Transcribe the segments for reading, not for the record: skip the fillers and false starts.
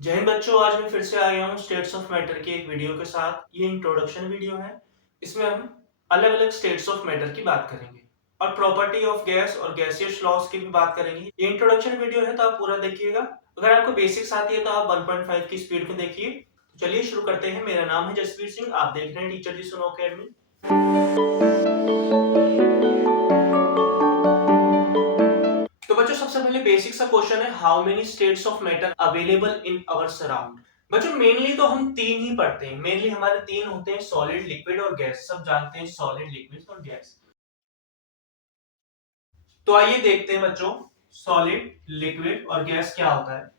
जय हिंद बच्चों, आज मैं फिर से आ गया हूँ स्टेट्स ऑफ मैटर की एक वीडियो के साथ। ये इंट्रोडक्शन वीडियो है। इसमें हम अलग अलग स्टेट्स ऑफ मैटर की बात करेंगे और प्रॉपर्टी ऑफ गैस और गैसियस लॉज की भी बात करेंगे। ये इंट्रोडक्शन वीडियो है तो आप पूरा देखिएगा। अगर आपको बेसिक्स आती है तो आप 1.5 की स्पीड में देखिए। तो चलिए शुरू करते हैं। मेरा नाम है जसवीर सिंह, आप देख रहे हैं टीचर जी सुनो अकेडमी। तो बच्चों, सबसे पहले बेसिक सा क्वेश्चन है, how many states of matter available in our surround. बच्चों मेनली तो हम तीन ही पढ़ते हैं। मेनली हमारे तीन होते हैं, सॉलिड, लिक्विड और गैस। सब जानते हैं सॉलिड, लिक्विड और गैस। तो आइए देखते हैं बच्चों, सॉलिड, लिक्विड और गैस क्या होता है।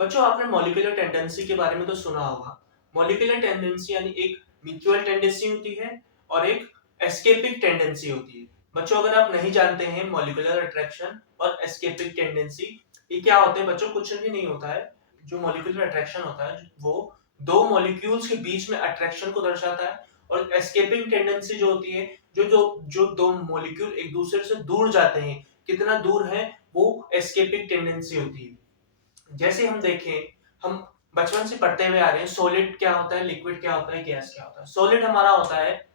बच्चों आपने मॉलिक्यूलर टेंडेंसी के बारे में तो सुना होगा। मॉलिक्यूलर टेंडेंसी यानी एक म्यूचुअल टेंडेंसी होती है और एक एस्केपिक टेंडेंसी होती है। बच्चों अगर आप नहीं जानते हैं मॉलिक्यूलर अट्रैक्शन और एस्केपिक टेंडेंसी ये क्या होते हैं, बच्चों कुछ भी नहीं होता है। जो मॉलिक्यूलर अट्रैक्शन होता है वो दो मॉलिक्यूल्स के बीच में अट्रैक्शन को दर्शाता है, और एस्केपिंग टेंडेंसी जो होती है जो जो जो दो मॉलिक्यूल एक दूसरे से दूर जाते हैं, कितना दूर है, वो एस्केपिंग टेंडेंसी होती है। जैसे हम देखें, हम बचपन से पढ़ते हुए आ रहे हैं, सॉलिड क्या होता है, लिक्विड क्या होता है, गैस क्या होता है। सॉलिड हमारा होता है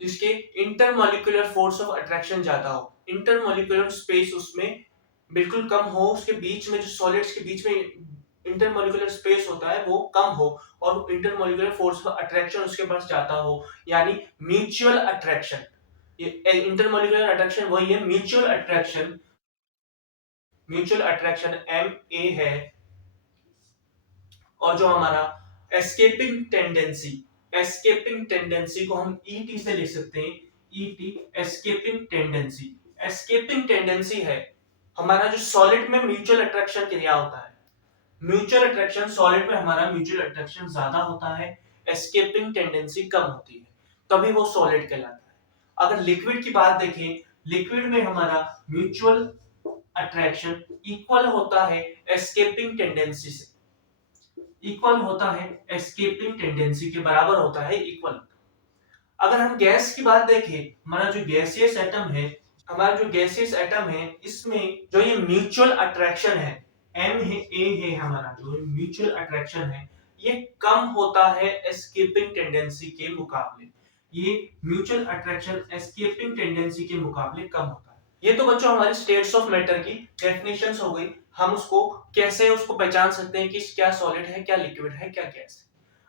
जिसके इंटरमॉलिक्यूलर फोर्स ऑफ अट्रैक्शन ज्यादा हो, इंटरमॉलिक्यूलर स्पेस उसमें बिल्कुल कम हो, उसके बीच में जो सॉलिड्स के बीच में इंटरमॉलिक्यूलर स्पेस होता है वो कम हो, और इंटरमॉलिक्यूलर फोर्स ऑफ अट्रैक्शन उसके पास ज्यादा हो, यानी म्यूचुअल अट्रैक्शन। ये इंटरमॉलिक्यूलर अट्रैक्शन वही है, mutual attraction. Mutual attraction MA है। और जो हमारा एस्केपिंग टेंडेंसी, एस्केपिंग टेंडेंसी को हम ET से लिख सकते हैं। ET escaping tendency. Escaping tendency है हमारा जो सॉलिड में म्यूचुअल अट्रैक्शन क्रिया होता है। म्यूचुअल अट्रैक्शन सॉलिड में हमारा म्यूचुअल अट्रैक्शन ज्यादा होता है, एस्केपिंग टेंडेंसी कम होती है, तभी वो सॉलिड कहलाता है। अगर लिक्विड की बात देखें, लिक्विड में हमारा म्यूचुअल अट्रैक्शन इक्वल होता है एस्केपिंग टेंडेंसी से, इक्वल होता है एस्केपिंग टेंडेंसी के बराबर होता है, इक्वल। अगर हम गैस की बात देखें, हमारा जो गैसियस एटम है, हमारा जो गैसियस एटम है, इसमें जो ये म्यूचुअल अट्रैक्शन है, M है, A है, हमारा जो म्यूचुअल अट्रैक्शन है ये कम होता है एस्केपिंग टेंडेंसी के मुकाबले। ये म्यूचुअल अट्रैक्शन एस्केपिंग टेंडेंसी के मुकाबले कम होता है। ये तो बच्चों हमारी स्टेट्स ऑफ मैटर की डेफिनेशंस हो गई। हम उसको कैसे उसको पहचान सकते हैं कि क्या सॉलिड है, क्या लिक्विड है, क्या गैस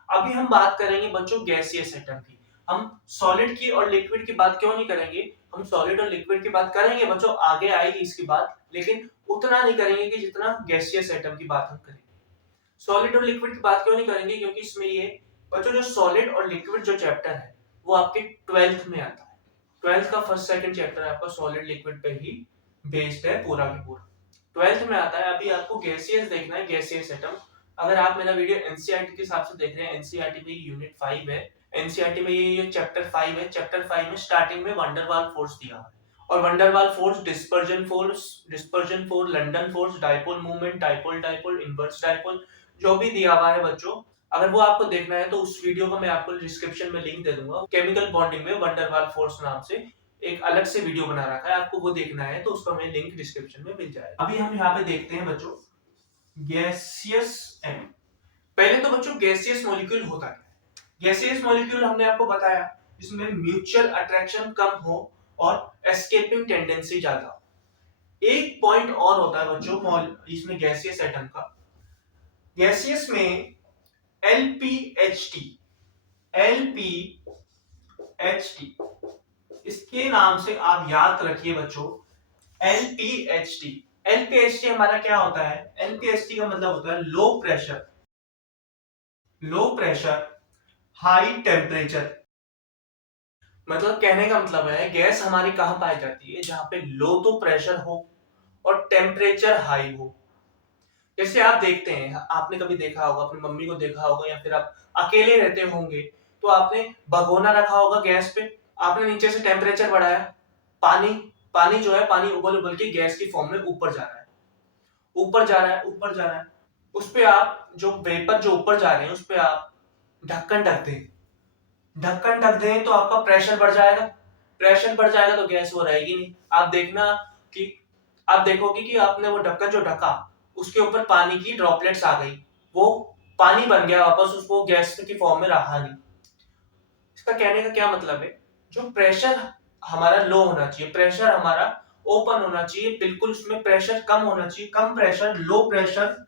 है। अभी हम बात करेंगे बच्चों गैसियस एटम की। हम सॉलिड की और लिक्विड की बात क्यों नहीं करेंगे, हम सॉलिड और लिक्विड की बात करेंगे बच्चों, आगे आएगी इसकी बात, लेकिन उतना नहीं करेंगे कि जितना गैसियस एटम की बात हम करेंगे। सॉलिड और लिक्विड की बात क्यों नहीं करेंगे, क्योंकि इसमें ये बच्चों जो सॉलिड और लिक्विड जो चैप्टर है वो आपके 12th में आता है। 12th का फर्स्ट सेकंड चैप्टर आपका सॉलिड लिक्विड पे ही बेस्ड है पूरा की पूरा, 12th में आता है। अभी आपको गैसियस देखना है, गैसियस एटम। अगर आप मेरा वीडियो एनसीईआरटी के हिसाब से देख रहे हैं, एनसीईआरटी में यूनिट 5 है, एनसीईआरटी में ये चैप्टर 5 है। चैप्टर 5 में स्टार्टिंग में वंडरवाल फोर्स दिया है, और van der Waals force, dispersion force, London force, dipole movement, dipole dipole, inverse dipole, जो भी दिया हुआ है बच्चों, अगर वो आपको देखना है तो उस वीडियो का मैं आपको डिस्क्रिप्शन में लिंक दे दूंगा। केमिकल बॉन्डिंग में वंडरवाल फोर्स नाम से एक अलग से वीडियो बना रखा है, आपको वो देखना है तो उसका मैं लिंक डिस्क्रिप्शन में मिल जाएगा। अभी हम यहाँ पे देखते हैं बच्चों गैसियस एटम। पहले तो बच्चों गैसियस मॉलिक्यूल होता क्या है। गैसियस मॉलिक्यूल हमने आपको बताया इसमें म्यूचुअल अट्रैक्शन कम हो और एस्केपिंग टेंडेंसी ज्यादा हो। एक पॉइंट और होता है बच्चों इसमें गैसियस एटम का, गैसियस में LPHT, LPHT इसके नाम से आप याद रखिए बच्चों, LPHT। LPHT हमारा क्या होता है, LPHT का मतलब होता है low pressure, low pressure high temperature. मतलब कहने का मतलब है गैस हमारी कहां पाई जाती है, जहां पे लो तो प्रेशर हो और टेम्परेचर हाई हो। जैसे आप देखते हैं, आपने कभी देखा होगा, अपनी मम्मी को देखा होगा, या फिर आप अकेले रहते होंगे तो आपने भगोना रखा होगा गैस पे, आपने नीचे से टेम्परेचर बढ़ाया, पानी पानी जो है, पानी उबल उबल के गैस की फॉर्म में ऊपर जा रहा है, ऊपर जा रहा है, ऊपर जा रहा है। उस पे आप जो वेपर जो ऊपर जा रहे हैं उस पे आप ढक्कन ढक दें, ढक्कन ढक दें तो आपका प्रेशर बढ़ जाएगा, प्रेशर बढ़ जाएगा तो गैस वो रहेगी नहीं। आप देखना कि आप देखोगे कि आपने वो ढक्कन जो ढका उसके ऊपर पानी की ड्रॉपलेट्स आ गई, वो पानी बन गया वापस, उसको गैस की फॉर्म में रहा नहीं। इसका कहने का क्या मतलब है, जो प्रेशर हमारा लो होना चाहिए, प्रेशर हमारा ओपन होना चाहिए, बिल्कुल उसमें प्रेशर कम होना चाहिए, कम pressure, low pressure,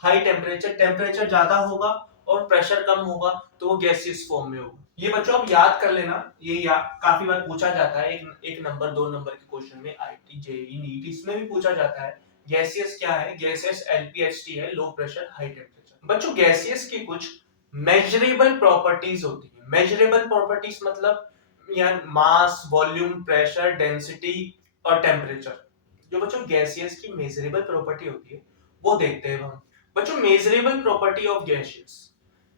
high temperature, temperature ज्यादा होगा और प्रेशर कम होगा तो वो गैसियस फॉर्म में होगा। ये बच्चों आप याद कर लेना, ये काफी बार पूछा जाता है, एक नंबर 2 नंबर के क्वेश्चन में, आईटी जेईई नीट इसमें भी पूछा जाता है। गैसियस क्या है, गैसियस एलपीएचटी है, लो प्रेशर हाई टेम्परेचर। बच्चों गैसियस की कुछ मेजरेबल प्रॉपर्टीज होती है। मेजरेबल प्रॉपर्टीज मतलब यार मास, वॉल्यूम, प्रेशर, डेंसिटी और टेम्परेचर। जो बच्चों गैसियस की मेजरेबल प्रॉपर्टी होती है वो देखते हैं हम। बच्चों मेजरेबल प्रॉपर्टी ऑफ गैसेस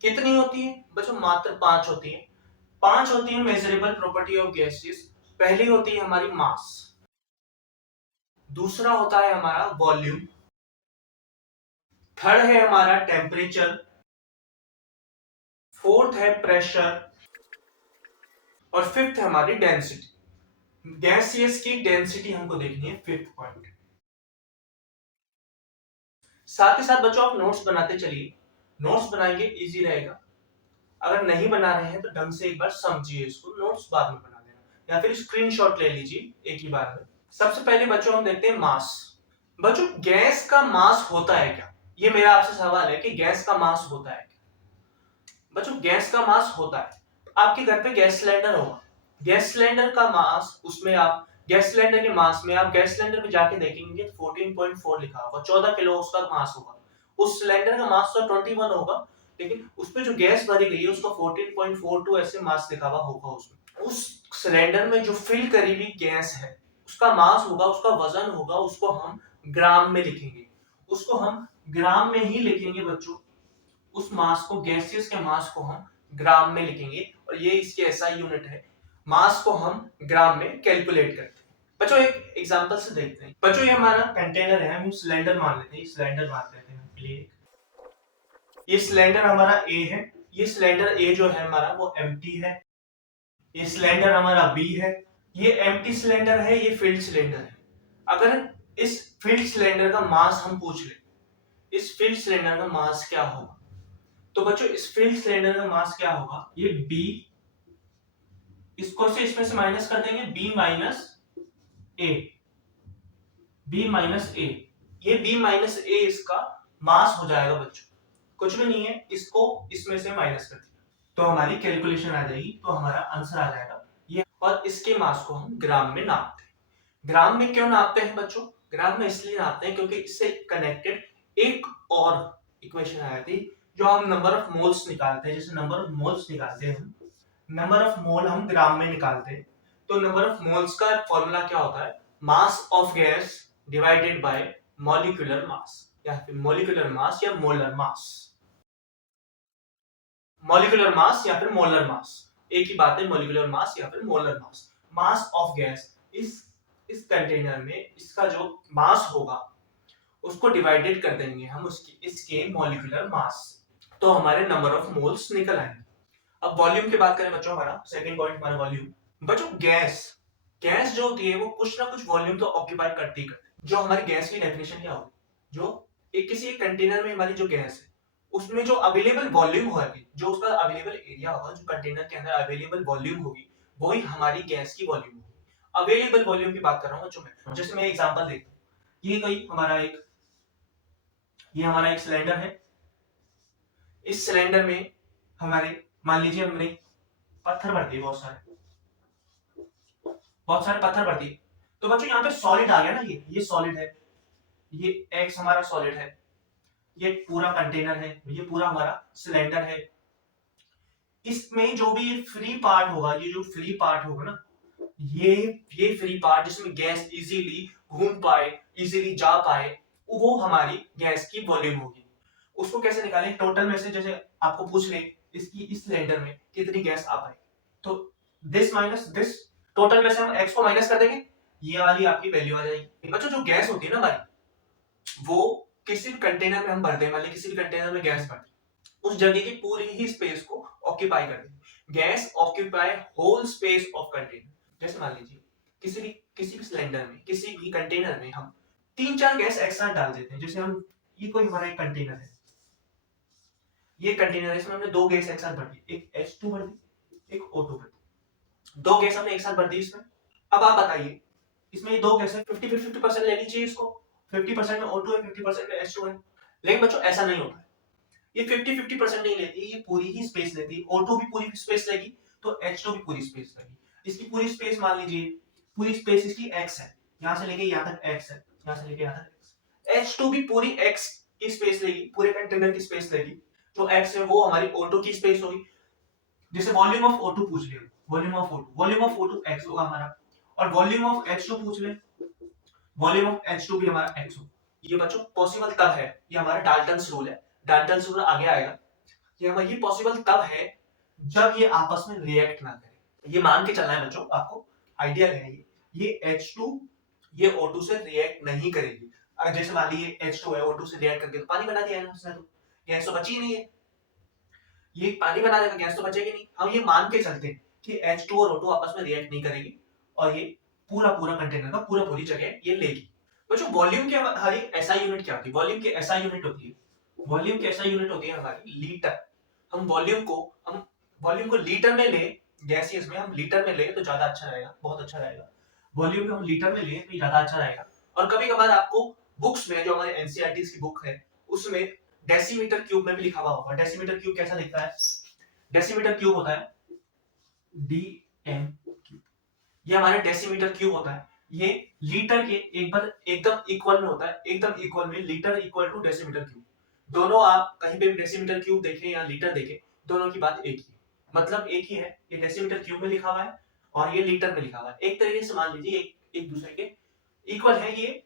कितनी होती है बच्चों, मात्र 5 होती है। 5 होती है मेजरेबल प्रॉपर्टी ऑफ गैसेस। पहली होती है हमारी मास, दूसरा होता है हमारा वॉल्यूम, थर्ड है हमारा टेम्परेचर, फोर्थ है प्रेशर और फिफ्थ है हमारी डेंसिटी। गैसियस की डेंसिटी हमको देखनी है, फिफ्थ पॉइंट। साथ ही साथ बच्चों आप नोट्स बनाते चलिए, नोट्स बनाएंगे इजी रहेगा। अगर नहीं बना रहे हैं तो ढंग से एक बार समझिए इसको, नोट्स बाद में बना देना या फिर स्क्रीनशॉट ले लीजिए एक ही बार में। सबसे पहले बच्चों हम देखते हैं मास। बच्चों गैस का मास होता है क्या, ये मेरा आपसे सवाल है कि गैस का मास होता है क्या। बच्चों गैस का मास होता है, आपके घर पे गैस सिलेंडर होगा, गैस सिलेंडर का मास, उसमें आप गैस सिलेंडर के मास में आप गैस सिलेंडर में जाके देखेंगे 14.4 लिखा होगा, 14 किलो उसका मास होगा। उस सिलेंडर का मास तो 21 होगा, लेकिन उसमें जो गैस भरी गई है उसका 14.42 ऐसे मास लिखा हुआ होगा उसमें। उस सिलेंडर में जो फिल करी हुई गैस है उसका मास होगा, उसका वजन होगा, उसको हम ग्राम में लिखेंगे, उसको हम ग्राम में ही लिखेंगे बच्चों। उस मास को, गैसियस के मास को हम ग्राम में लिखेंगे और ये इसके एसआई यूनिट है। मास को हम ग्राम में कैलकुलेट करते हैं। बच्चों एक एग्जांपल से देखते हैं। बच्चों ये हमारा कंटेनर है, हम सिलेंडर मान लेते हैं, सिलेंडर मान लेते हैं प्लेट। ये सिलेंडर हमारा ए है, ये सिलेंडर ए जो है हमारा वो एम्प्टी है। ये सिलेंडर हमारा बी है, ये एम्प्टी सिलेंडर है, ये फिल्ड सिलेंडर है। अगर इस फिल्ड सिलेंडर का मास हम पूछ ले, इस फिल्ड सिलेंडर का मास क्या होगा, तो बच्चों इस फील्ड सिलेंडर का मास क्या होगा, ये B, इसको से इसमें से माइनस कर देंगे, B माइनस ए, B माइनस ए, ये B माइनस ए इसका मास हो जाएगा बच्चों, कुछ भी नहीं है, इसको इसमें से माइनस कर दिया तो हमारी कैलकुलेशन आ जाएगी, तो हमारा आंसर आ जाएगा ये। और इसके मास को हम ग्राम में नापते हैं। ग्राम में क्यों नापते हैं बच्चों, ग्राम में इसलिए नापते हैं क्योंकि इससे कनेक्टेड एक और इक्वेशन आई थी, जो हम नंबर ऑफ मोल्स निकालते हैं, जैसे नंबर ऑफ मोल्स निकालते हैं हम, नंबर ऑफ मोल हम ग्राम में निकालते हैं, तो नंबर ऑफ मोल्स का फॉर्मूला क्या होता है, mass of gas divided by molecular mass, या फिर मॉलिक्यूलर मास या मोलर मास। मॉलिक्यूलर मास या फिर मोलर मास एक ही बात है, मॉलिक्यूलर मास या फिर molar mass. Mass of gas, इस कंटेनर में इसका जो मास होगा उसको डिवाइडेड कर देंगे हम उसकी इसके मॉलिक्यूलर मास, तो हमारे नंबर ऑफ मोल्स निकल आएंगे। अब वॉल्यूम की बात करें बच्चों, हमारा सेकंड पॉइंट हमारा वॉल्यूम। बच्चों गैस, गैस जो होती है वो कुछ ना कुछ वॉल्यूम तो ऑक्यूपाई करती है। जो हमारी गैस की डेफिनेशन क्या होगी, जो एक किसी एक कंटेनर में हमारी जो गैस है उसमें जो अवेलेबल वॉल्यूम होगी, जो उसका अवेलेबल एरिया होगा, जो कंटेनर के अंदर अवेलेबल वॉल्यूम होगी, वही हमारी गैस की वॉल्यूम होगी। अवेलेबल वॉल्यूम की बात कर रहा हूँ बच्चों मैं, जैसे मैं एग्जांपल देखता हूँ, ये हमारा एक सिलेंडर है। इस सिलेंडर में हमारे, मान लीजिए हमने पत्थर भर दिए, बहुत सारे पत्थर भर दिए, तो बच्चों यहाँ पे सॉलिड आ गया ना, ये सॉलिड है, ये एक्स हमारा सॉलिड है, ये पूरा कंटेनर है, ये पूरा हमारा सिलेंडर है। इसमें जो भी फ्री पार्ट होगा, ये जो फ्री पार्ट होगा ना, ये ये फ्री पार्ट जिसमें गैस इजीली घूम पाए, इजीली जा पाए, वो हमारी गैस की वॉल्यूम होगी। उसको कैसे निकालें, टोटल में से, जैसे आपको पूछ ले इसकी इस सिलेंडर में कितनी गैस आ पाएगी, तो दिस माइनस दिस, टोटल में से हम x को माइनस कर देंगे, ये वाली आपकी वैल्यू आ जाएगी। बच्चों जो गैस होती है ना हमारी, वो किसी भी कंटेनर में हम भर दें, मान लीजिए किसी भी कंटेनर में गैस भर दें, उस जगह की पूरी ही स्पेस को ऑक्यूपाई कर देंगे। Gas occupy whole space of container. जैसे मान लीजिए किसी भी सिलेंडर में, किसी भी कंटेनर में हम 3-4 गैस एक्स्ट्रा डाल देते हैं, जैसे हम, ये कोई हमारा एक कंटेनर है, ये कंटेनर है, इसमें हमने दो गैस एक साथ भर दी, एक H2 भर दी, एक O2 भर दी, दो गैस हमने एक साथ भर दी इसमें। अब आप बताइए, इसमें ये दो गैस है, 50-50% लेनी चाहिए इसको, 50% में O2 है, 50% में H2 है। लेकिन बच्चों ऐसा नहीं होता है, ये 50-50% नहीं लेती, ये पूरी ही स्पेस लेती है। O2 भी पूरी स्पेस लेगी तो H2 भी पूरी स्पेस लेगी। इसकी पूरी स्पेस मान लीजिए, पूरी स्पेस इसकी x है, यहां से लेके यहां तक x है, यहां से लेके यहां तक x। H2 भी पूरी x की स्पेस लेगी, पूरे कंटेनर की स्पेस लेगी। जो x है वो हमारी O2 की स्पेस होगी। जैसे वॉल्यूम ऑफ O2 पूछ लिया, वॉल्यूम ऑफ O2 x होगा हमारा, और वॉल्यूम ऑफ H2 पूछ ले, वॉल्यूम ऑफ H2 भी हमारा x होगा। ये बच्चों पॉसिबल तब है, ये हमारा डाल्टन्स रूल है, डाल्टन्स रूल आगे आएगा। ये पॉसिबल तब है जब ये आपस में रिएक्ट ना करें। ये मान के चलना है बच्चों, आपको आइडिया है ये H2 ये O2 से रिएक्ट नहीं करेगी। जैसे मान लीजिए H2 है, O2 से रिएक्ट करके तो पानी बना दिया है ना उसने, तो गैस तो बची ही नहीं है, ये पानी बना देगा, गैस तो बचेगी नहीं। हम ये मान के चलते हैं कि H2 और O2 आपस में रिएक्ट नहीं करेगी और ये पूरा पूरा कंटेनर का पूरा पूरी जगह ये लेगी। बच्चों वॉल्यूम की हमारी एसआई यूनिट क्या होती है? वॉल्यूम की एसआई यूनिट होती है, वॉल्यूम की एसआई यूनिट होती है हमारी लीटर। हम वॉल्यूम को लीटर में ले, गैसियस में हम लीटर में ले तो ज्यादा अच्छा रहेगा, बहुत अच्छा रहेगा। वॉल्यूम को हम लीटर में ले तो ज्यादा अच्छा रहेगा। और कभी कभार आपको बुक्स में, जो हमारे एनसीईआरटी की बुक है उसमें डेसीमीटर क्यूब में भी लिखा हुआ होगा। डेसीमीटर क्यूब कैसा दिखता है? डेसीमीटर क्यूब होता है डीएम क्यूब, ये हमारा डेसीमीटर क्यूब होता है। ये लीटर के एक बार एकदम इक्वल में होता है, एकदम इक्वल में, litre equal to decimetre cube. दोनों आप कहीं पे भी डेसीमीटर क्यूब देखें या लीटर देखें, दोनों की बात एक ही है, मतलब एक ही है। ये डेसीमीटर क्यूब में लिखा हुआ है और ये लीटर में लिखा हुआ है। एक तरीके से मान लीजिए एक दूसरे के इक्वल है। ये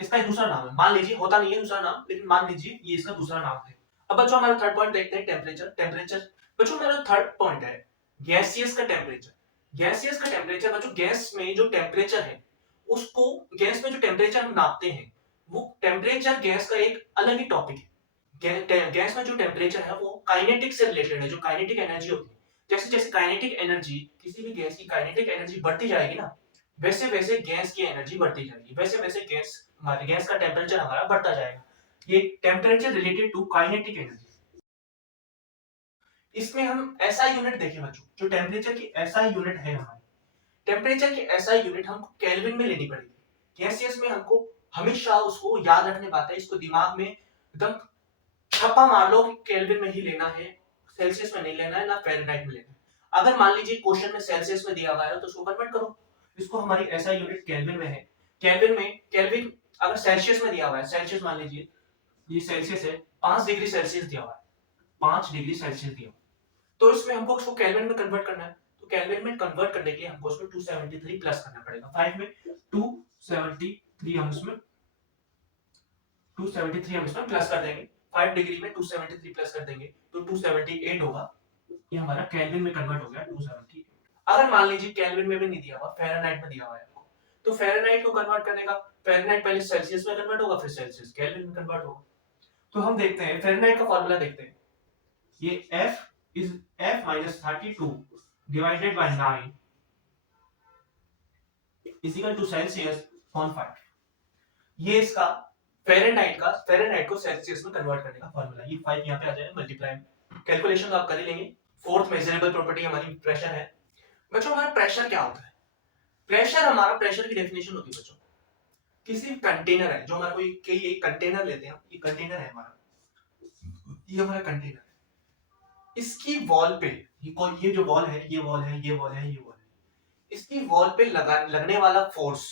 इसका एक दूसरा नाम है, मान लीजिए, होता नहीं है दूसरा नाम, लेकिन मान लीजिए ये इसका दूसरा नाम है। अब बच्चों हमारा थर्ड पॉइंट देखते हैं, टेम्परेचर। टेम्परेचर बच्चों हमारा थर्ड पॉइंट है गैसियस का टेम्परेचर। गैसियस का टेम्परेचर बच्चों, गैस में जो टेम्परेचर है उसको, गैस में जो टेम्परेचर हम नापते हैं वो टेम्परेचर गैस का एक अलग ही टॉपिक है। गैस में जो टेम्परेचर है वो काइनेटिक से रिलेटेड है, जो काइनेटिक एनर्जी होती है। जैसे जैसे काइनेटिक एनर्जी, किसी भी गैस की काइनेटिक एनर्जी बढ़ती जाएगी ना, वैसे वैसे गैस की एनर्जी बढ़ती जाएगी, वैसे वैसे हमारे गैस का टेम्परेचर हमारा बढ़ता जाएगा। ये temperature related to kinetic energy. इसमें हम एसआई यूनिट देखें बच्चों, जो टेम्परेचर की एसआई यूनिट है हमारी, टेम्परेचर की एसआई यूनिट हमको केल्विन में लेनी पड़ेगी। गैसियस में हमको हमेशा उसको याद रखने पाते हैं, इसको दिमाग में एकदम छापा मार लो कि केल्विन में ही लेना है, सेल्सियस में नहीं लेना है, ना फ़ारेनहाइट में लेना है। अगर मान लीजिए क्वेश्चन में सेल्सियस में दिया हुआ है तो उसको कन्वर्ट करो, इसको हमारी एसआई यूनिट केल्विन में है। केल्विन अगर सेल्सियस में दिया हुआ है, सेल्सियस मान लीजिए ये सेल्सियस है, 5 डिग्री सेल्सियस दिया हुआ है, 5 डिग्री सेल्सियस दिया हुआ है, तो इसमें हमको उसको केल्विन में कन्वर्ट करना है। तो केल्विन में कन्वर्ट करने के लिए हमको उसमें 273 प्लस करना पड़ेगा। 5 में 273 हम इसमें 273 हम इसमें प्लस कर देंगे। 5 डिग्री में 273 प्लस कर देंगे तो 278 होगा। ये हमारा केल्विन में कन्वर्ट हो गया 278। अगर मान लीजिए केल्विन में भी नहीं दिया हुआ, फ़ारेनहाइट में दिया हुआ है आपको, तो फ़ारेनहाइट को कन्वर्ट करने का, फ़ारेनहाइट पहले सेल्सियस में कन्वर्ट होगा, फिर सेल्सियस केल्विन में कन्वर्ट होगा। तो हम देखते हैं फ़ारेनहाइट का फार्मूला देखते हैं। ये F is F minus 32 divided by 9 is equal to Celsius on 5। ये इसका फ़ारेनहाइट को सेल्सियस में कन्वर्ट करने का फार्मूला। ये 5 यहाँ पे आ जाएगा मल्टीप्लाई, कैलकुलेशन तो आप कर ही लेंगे। फोर्थ मेजरेबल प्रॉपर्टी हमारी प्रेशर है। बच्चों हमारा प्रेशर क्या होता है? प्रेशर की डेफिनेशन होती है बच्चों, किसी कंटेनर है, जो हमारा कोई एक कंटेनर लेते हैं, ये कंटेनर है हमारा, ये हमारा कंटेनर है, इसकी वॉल पे, ये जो वॉल है, ये वॉल है, ये वॉल है, ये वॉल है, इसकी वॉल पे लगने वाला फोर्स,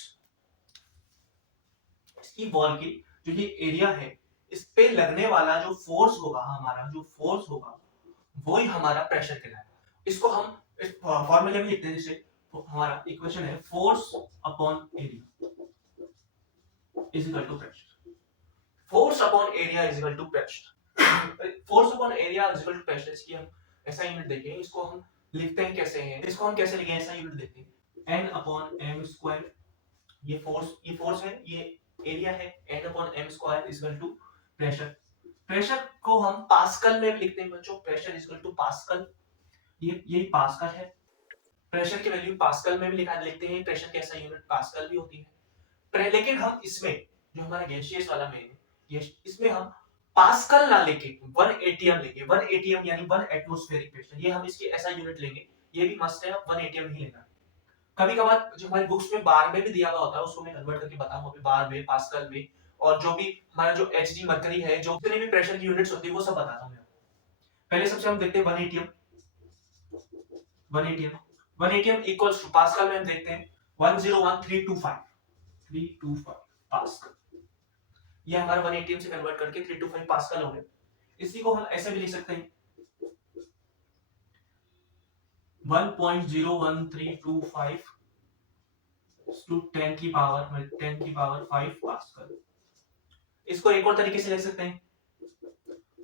इसकी वॉल की जो ये एरिया है, इस पे लगने वाला जो फोर्स होगा, हमारा जो फोर्स होगा वो ही हमारा प्रेशर कहलाएगा। इसको हम इस फॉर्मूले में लिखते हैं, जैसे हमारा इक्वेशन है force upon area is equal to pressure. Force upon area is equal to pressure. Force upon area is equal to pressure. इसकी हम ऐसा यूनिट देखें, इसको हम लिखते हैं कैसे हैं, इसको हम कैसे लिखें, ऐसा यूनिट देखते हैं, n अपॉन m स्क्वायर। ये फोर्स है, ये एरिया है, n upon m square is equal to pressure. Pressure को हम पास्कल में भी लिखते हैं बच्चों, pressure is equal to pascal. ये पास्कल है, प्रेशर की वैल्यू पास्कल में भी लिखते हैं, प्रेशर की ऐसा यूनिट पास्कल भी होती है। लेकिन हम इसमें जो हमारा गैसियस वाला में है, इसमें हम पास्कल ना लेके 1 एटीएम लेंगे। 1 एटीएम यानी 1 एटमॉस्फेरिक प्रेशर, ये हम इसकी ऐसा यूनिट लेंगे, ये भी मस्त है, 1 एटीएम ही लेना। कभी कभार जो हमारी बुक्स में बार में भी दिया हुआ होता है उसको मैं कन्वर्ट करके बताऊंगा अभी, बार में, पास्कल में, और जो भी हमारा जो एचजी मरकरी है, जो जितनी भी प्रेशर की यूनिट्स होती है वो सब बताता हूं मैं। पहले सबसे हम देखते हैं 1 ATM. 1 ATM 1 ATM equals to pascal में हम देखते हैं 101325 325 पास्कल। ये हमारा 1 एटीएम से कन्वर्ट करके 325 पास्कल हो गए। इसी को हम ऐसे भी लिख सकते हैं 1.01325 टू 10 की पावर 5 पास्कल। इसको एक और तरीके से लिख सकते हैं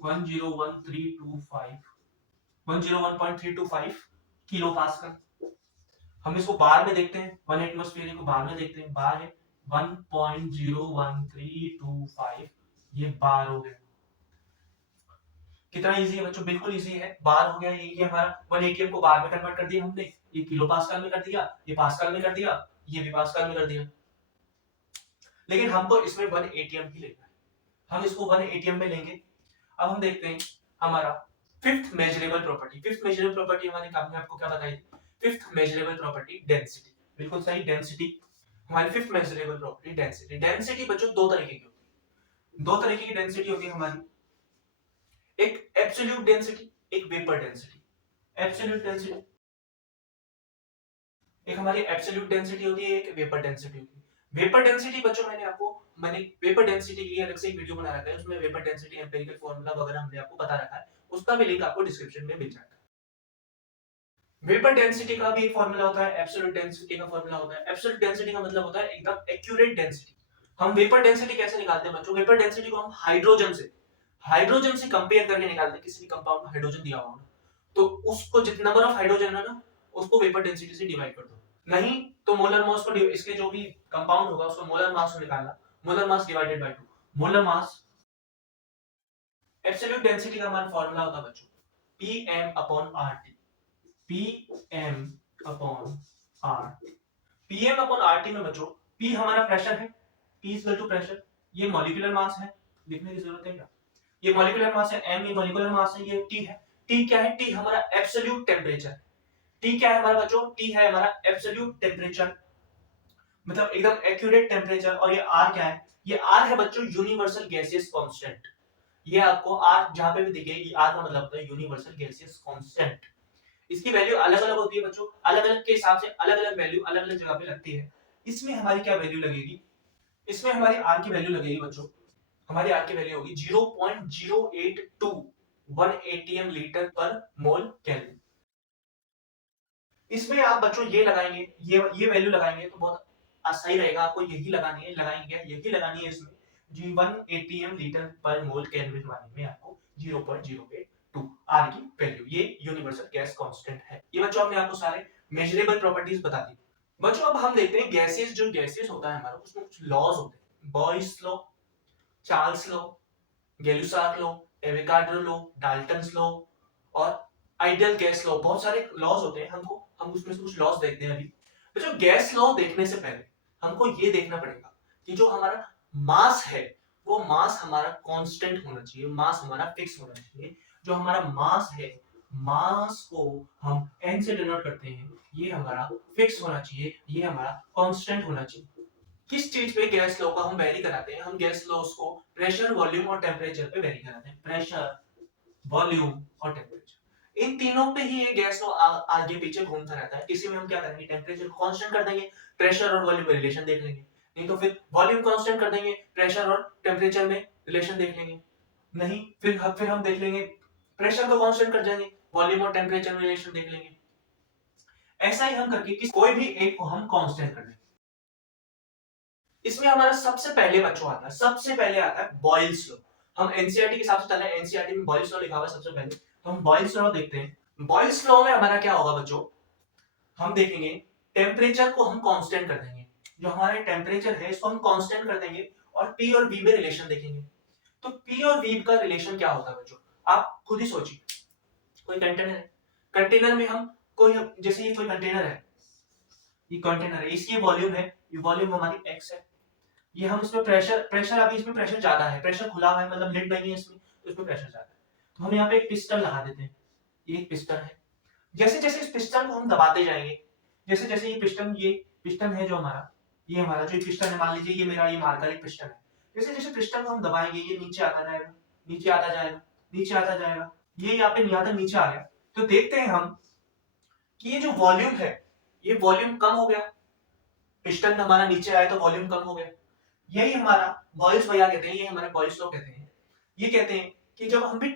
101.325 किलो पास्कल। हम इसको बार में देखते हैं, 1 एटमॉस्फेयर को बार में देखते हैं, बार है 1.01325, ये बार हो गया। कितना इजी है बच्चों, बिल्कुल इजी है, बार हो गया। ये हमारा 1 एटीएम को बार में कन्वर्ट कर दिया हमने, ये किलो पास्कल में कर दिया, ये पास्कल में कर दिया, ये भी पास्कल में कर दिया। लेकिन हमको इसमें 1 एटीएम ही लेना है, हम इसको 1 एटीएम में लेंगे। अब हम देखते हैं हमारा fifth measurable property. Fifth measurable property हमारे काम में आपको क्या बताई थी? फिफ्थ मेजरेबल प्रॉपर्टी डेंसिटी, बिल्कुल सही, डेंसिटी हमारी fifth measurable property density. Density बच्चों दो तरीके की होती है, दो तरीके की डेंसिटी होती है हमारी, एक एब्सोल्यूट डेंसिटी, एक वेपर डेंसिटी। एब्सोल्यूट डेंसिटी, एक हमारी एब्सोल्यूट डेंसिटी होती है, एक वेपर डेंसिटी होती है। वेपर डेंसिटी बच्चों मैंने वेपर डेंसिटी के लिए अलग से एक वीडियो बना रखा है, उसमें वेपर डेंसिटी एम्पिरिकल फार्मूला वगैरह हमने आपको बता रखा है, उसका भी लिंक आपको डिस्क्रिप्शन में मिल जाएगा। वेपर डेंसिटी का भी एक फार्मूला होता है, एब्सोल्यूट डेंसिटी का फार्मूला होता है। एब्सोल्यूट डेंसिटी का मतलब होता है एकदम एक्यूरेट डेंसिटी। हम वेपर डेंसिटी कैसे निकालते हैं बच्चों? वेपर डेंसिटी को हम हाइड्रोजन से कंपेयर करके निकालते हैं। किसी भी कंपाउंड में हाइड्रोजन दिया हुआ तो उसको जितना नंबर ऑफ हाइड्रोजन है ना, उसको वेपर डेंसिटी से डिवाइड कर दो। नहीं तो मोलर मास को, इसके जो भी कंपाउंड होगा उसको मोलर मास को निकालना, molar mass divided by 2, molar mass. Absolute density का हमारा फार्मूला होता है बच्चों pm/rt, pm upon R. pm upon RT में बच्चों p हमारा प्रेशर है, p is equal to pressure, ये मॉलिक्यूलर मास है, लिखने की जरूरत है क्या? ये मॉलिक्यूलर मास है, m ये मॉलिक्यूलर मास है, ये t है। t क्या है? t हमारा एब्सोल्यूट टेंपरेचर। t क्या है हमारा बच्चों? t है हमारा एब्सोल्यूट टेंपरेचर, मतलब एकदम एक्यूरेट टेंपरेचर। और ये r क्या है? ये r है बच्चों यूनिवर्सल गैसियस कांस्टेंट। ये आपको r जहां पे भी दिखेगी, r का मतलब होता है यूनिवर्सल गैसियस कांस्टेंट। इसकी वैल्यू अलग अलग होती है बच्चों, अलग अलग के हिसाब से अलग अलग वैल्यू अलग अलग जगह पे लगती है। इसमें हमारी क्या वैल्यू लगेगी? इसमें हमारी आर की वैल्यू लगेगी बच्चों, हमारी आर की वैल्यू होगी 0.082 1 एटीएम लीटर पर मोल केल्विन। इसमें आप बच्चों ये लगाएंगे, ये वैल्यू लगाएंगे तो बहुत सही रहेगा, आपको यही लगानी है, यही लगानी है इसमें जी 1 एटीएम लीटर पर मोल केल्विन वाले में आपको 0.082 आर की वैल्यू, ये यूनिवर्सल गैस कांस्टेंट है। ये बच्चों हमने आपको सारे मेजरेबल प्रॉपर्टीज बता दी। बच्चों अब हम देखते हैं गैसेस, जो गैसेस होता है हमारा उसमें कुछ लॉज होते हैं, Boyle's law, Charles law, Gay Lussac law, Avogadro law, Dalton's law और आइडियल गैस लॉ, बहुत सारे लॉज होते हैं। हम उसमें से कुछ लॉज देखते हैं अभी। तो जो गैस लॉ देखने से पहले हमको ये देखना पड़ेगा कि जो हमारा मास है वो मास हमारा कांस्टेंट होना चाहिए, मास हमारा फिक्स होना चाहिए। जो हमारा मास है, मास को हम n से डिनोट करते हैं, ये हमारा फिक्स होना चाहिए, ये हमारा कांस्टेंट होना चाहिए। किस चीज पे गैस लॉ का हम वेरी कराते हैं? हम गैस लॉस को प्रेशर, वॉल्यूम और टेम्परेचर पे वेरी कराते हैं। प्रेशर, वॉल्यूम और टेम्परेचर, इन तीनों पे ही ये गैस लॉ आगे पीछे घूमता रहता है। किसी में हम क्या करेंगे? टेम्परेचर को कांस्टेंट कर देंगे, प्रेशर और वॉल्यूम में रिलेशन देख लेंगे। नहीं तो फिर वॉल्यूम कांस्टेंट कर देंगे, प्रेशर और टेम्परेचर में रिलेशन देख लेंगे। नहीं फिर हम देख लेंगे, प्रेशर को कांस्टेंट कर देंगे, वॉल्यूम और टेम्परेचर में रिलेशन देख लेंगे। ऐसा ही हम करके कोई भी एक को हम कांस्टेंट कर लेंगे। इसमें हमारा सबसे पहले बच्चों आता है, सबसे पहले आता है बॉयल्स लॉ। हम एनसीईआरटी के हिसाब से चल रहे हैं, एनसीईआरटी में बॉयल्स लॉ लिखा हुआ है सबसे पहले, तो हम बॉयल्स लॉ देखते हैं। बॉयल्स लॉ में हमारा क्या होगा बच्चों? हम देखेंगे टेम्परेचर को हम कांस्टेंट कर देंगे, जो हमारा टेम्परेचर है इसको हम कांस्टेंट कर देंगे और पी और वी में रिलेशन देखेंगे। तो पी और वी का रिलेशन क्या होता है बच्चों? आप खुद ही सोचिए। कोई कंटेनर है, कंटेनर में हम कोई, जैसे ये कोई कंटेनर है, ये कंटेनर है, इसकी वॉल्यूम है, ये वॉल्यूम हमारी x है, ये हम इसमें प्रेशर अभी इसमें प्रेशर ज्यादा है, प्रेशर खुला हुआ है मतलब लिड नहीं है इसमें, तो इसमें प्रेशर ज्यादा है। तो हम यहाँ पे एक पिस्टन लगा देते हैं, ये एक पिस्टन है। जैसे जैसे इस पिस्टन को हम दबाते जाएंगे, जैसे जैसे ये पिस्टन है जो हमारा, ये हमारा जो पिस्टन है, मान लीजिए ये मेरा ये मार्कर पिस्टन है। जैसे जैसे पिस्टन को हम दबाएंगे ये नीचे आता जाएगा, नीचे आता जाएगा, नीचे आता जाएगा, ये यहाँ पे यहाँ तक नीचे आ गया। तो देखते हैं हम कि ये जो वॉल्यूम है, ये वॉल्यूम कम हो गया, पिस्टन हमारा नीचे आया तो वॉल्यूम कम हो गया। यही हमारा बॉयल्स भैया कहते हैं, ये हमारे बॉयल्स लोग कहते हैं, ये कहते हैं कि जब हम भी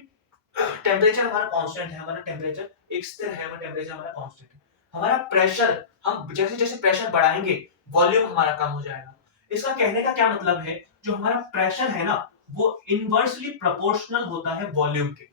टेम्परेचर हमारा कांस्टेंट है, हमारा टेम्परेचर एक स्थिर है, हमारा टेम्परेचर हमारा कांस्टेंट है, हमारा प्रेशर हम जैसे जैसे प्रेशर बढ़ाएंगे वॉल्यूम हमारा कम हो जाएगा। इसका कहने का क्या मतलब है, जो हमारा प्रेशर है ना वो इनवर्सली प्रोपोर्शनल होता है वॉल्यूम के।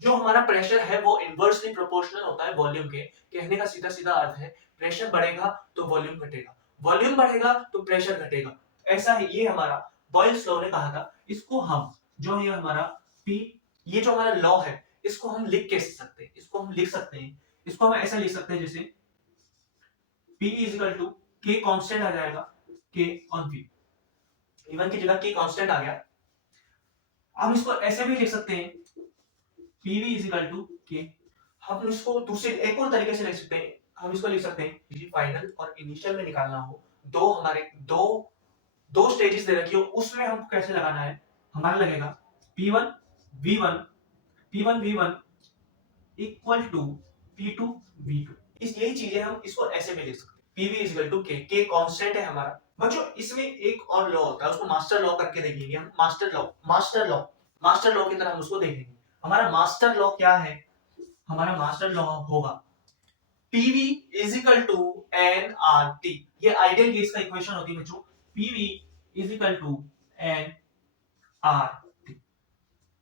जो हमारा प्रेशर है वो इनवर्सली प्रोपोर्शनल होता है वॉल्यूम के। कहने का सीधा सीधा अर्थ है, प्रेशर बढ़ेगा तो वॉल्यूम घटेगा, वॉल्यूम बढ़ेगा तो प्रेशर घटेगा। ऐसा है, ये हमारा बॉयल्स लॉ ने कहा था। इसको हम जो ये हमारा पी, ये जो हमारा लॉ है इसको हम लिख कैसे सकते हैं, इसको हम लिख सकते हैं, इसको हम ऐसा लिख सकते हैं जैसे P इज इक्वल टू के कांस्टेंट आ जाएगा, के और V, इवन की जगह के कांस्टेंट आ गया। हम इसको ऐसे भी लिख सकते हैं PV इज इक्वल टू के। हम इसको दूसरे एक और तरीके से लिख सकते हैं, हम इसको लिख सकते हैं जी फाइनल और इनिशियल में निकालना हो, दो हमारे दो स्टेजेस दे रखी हो, उसमें हमको कैसे लगाना है, हमारा लगेगा P1 V1 P1 V1 equal to P2 V2। इस यही चीजें हम इसको ऐसे भी लिख सकते हैं, PV इज इक्वल टू के कांस्टेंट है हमारा। बच्चों इसमें एक और लॉ होता है, उसको मास्टर लॉ करके देखेंगे हम, मास्टर लॉ की तरह हम उसको देखेंगे। हमारा मास्टर लॉ क्या है, हमारा मास्टर लॉ होगा PV is equal to nRT। ये आइडियल गैस का इक्वेशन होती है बच्चों, PV is equal to nRT।